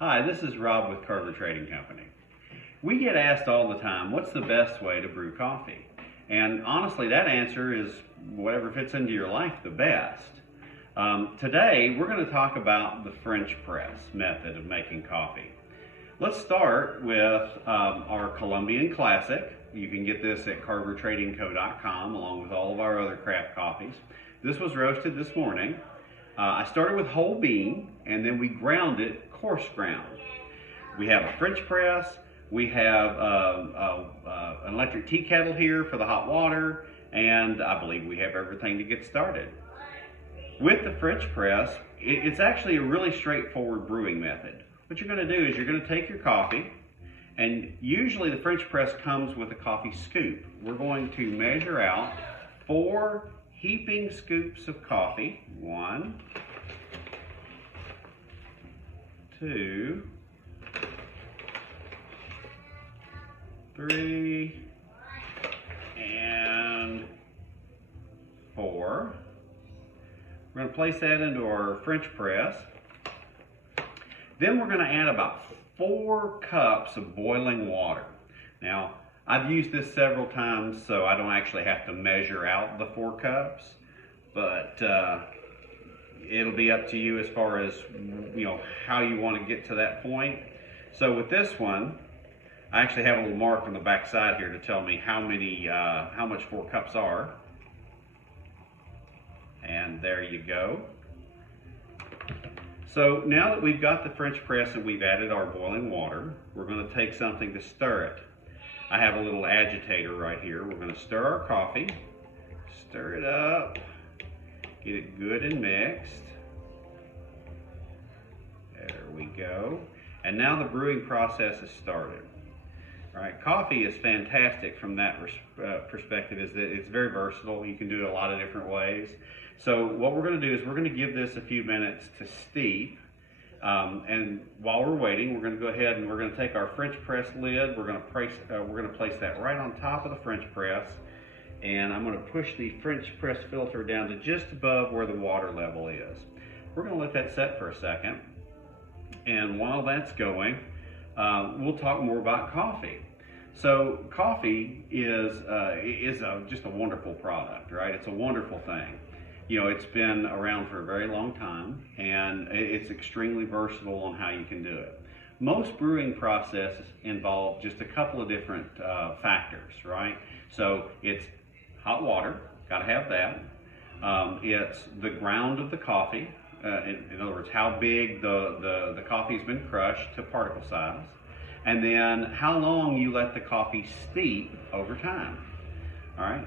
Hi, this is Rob with Carver Trading Company. We get asked all the time, what's the best way to brew coffee? And honestly, that answer is whatever fits into your life the best. Today, we're going to talk about the French press method of making coffee. Let's start with our Colombian Classic. You can get this at carvertradingco.com along with all of our other craft coffees. This was roasted this morning. I started with whole bean and then we ground it coarse ground. We have a French press. We have an electric tea kettle here for the hot water, and I believe we have everything to get started. With the French press, it's actually a really straightforward brewing method. What you're going to do is you're going to take your coffee, and usually the French press comes with a coffee scoop. We're going to measure out 4 heaping scoops of coffee. 1, 2, 3, and 4. We're going to place that into our French press. Then we're going to add about 4 cups of boiling water. Now, I've used this several times, so I don't actually have to measure out the 4 cups, but it'll be up to you as far as how you want to get to that point. So with this one, I actually have a little mark on the back side here to tell me how much 4 cups are. And there you go. So now that we've got the French press and we've added our boiling water, we're going to take something to stir it. I have a little agitator right here. We're going to stir our coffee, stir it up, get it good and mixed. There we go. And now the brewing process has started. All right, coffee is fantastic from that perspective. Is that it's very versatile. You can do it a lot of different ways. So what we're going to do is we're going to give this a few minutes to steep. And while we're waiting, we're going to go ahead and we're going to take our French press lid. We're going to place that right on top of the French press, and I'm going to push the French press filter down to just above where the water level is. We're going to let that set for a second, and while that's going, we'll talk more about coffee. So coffee is just a wonderful product, right? It's a wonderful thing. It's been around for a very long time, and it's extremely versatile on how you can do it. Most brewing processes involve just a couple of different factors, right? So it's hot water, gotta have that. It's the ground of the coffee, in other words, how big the coffee's been crushed to particle size, and then how long you let the coffee steep over time. All right,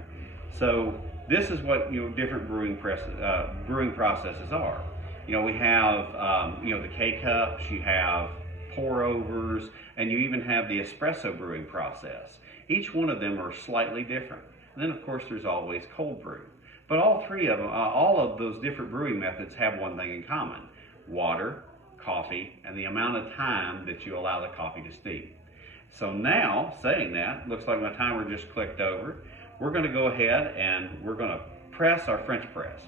so this is what different brewing processes are. We have the K-cups, you have pour overs, and you even have the espresso brewing process. Each one of them are slightly different. And then of course there's always cold brew. But all of those different brewing methods have one thing in common: water, coffee, and the amount of time that you allow the coffee to steep. So now, saying that, looks like my timer just clicked over. We're going to go ahead and we're going to press our French press.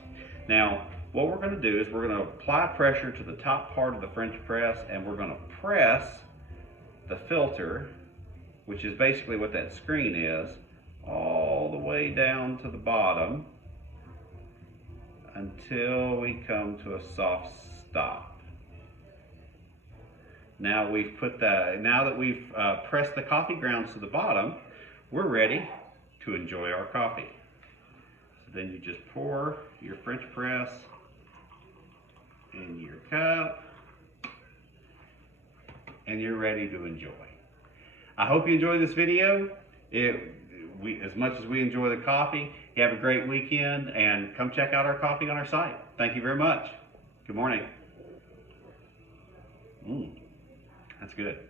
Now, what we're going to do is we're going to apply pressure to the top part of the French press, and we're going to press the filter, which is basically what that screen is, all the way down to the bottom until we come to a soft stop. Now that we've pressed the coffee grounds to the bottom, we're ready to enjoy our coffee. So then you just pour your French press in your cup, and you're ready to enjoy. I hope you enjoyed this video. As much as we enjoy the coffee, you have a great weekend, and come check out our coffee on our site. Thank you very much. Good morning. That's good.